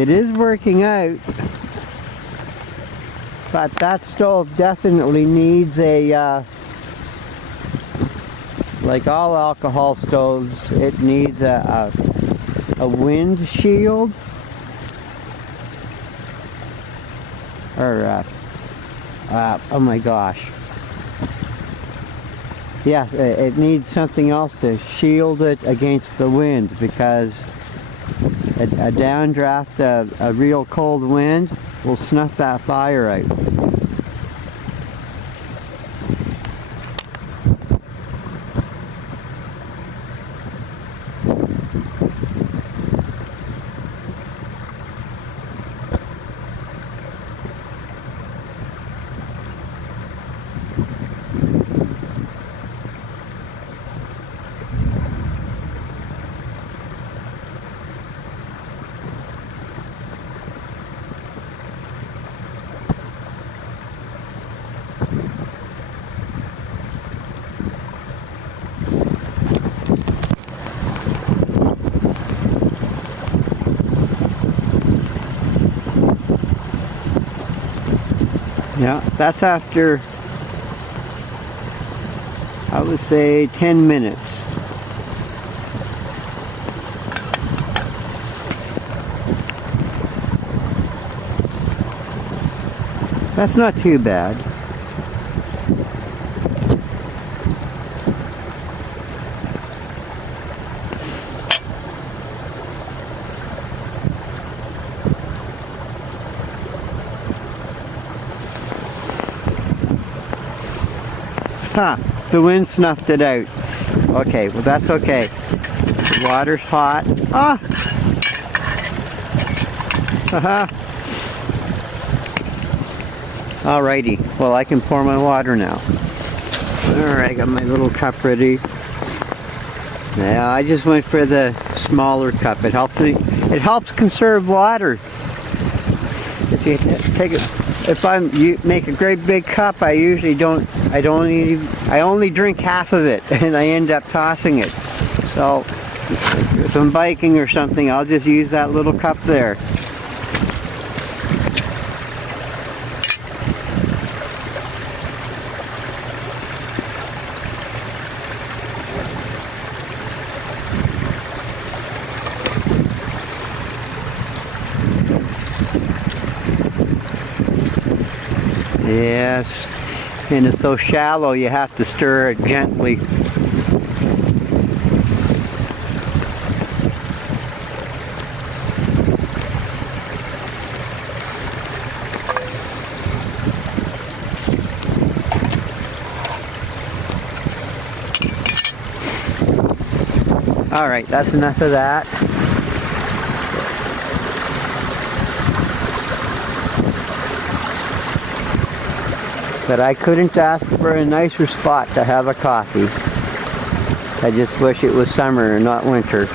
It is working out, but that stove definitely needs a, like all alcohol stoves, it needs a wind shield, or oh my gosh, yeah, it needs something else to shield it against the wind, because a downdraft, a real cold wind will snuff that fire out. Yeah, that's after, I would say, 10 minutes. That's not too bad. Huh, the wind snuffed it out. Okay, well that's okay. The water's hot. Ah! Haha. Alrighty, well I can pour my water now. Alright, I got my little cup ready. Yeah, I just went for the smaller cup. It helps me, it helps conserve water. If you take it, if you make a great big cup, I usually I only drink half of it and I end up tossing it. So if I'm biking or something, I'll just use that little cup there. Yes, and it's so shallow you have to stir it gently. Alright, that's enough of that. But I couldn't ask for a nicer spot to have a coffee. I just wish it was summer and not winter.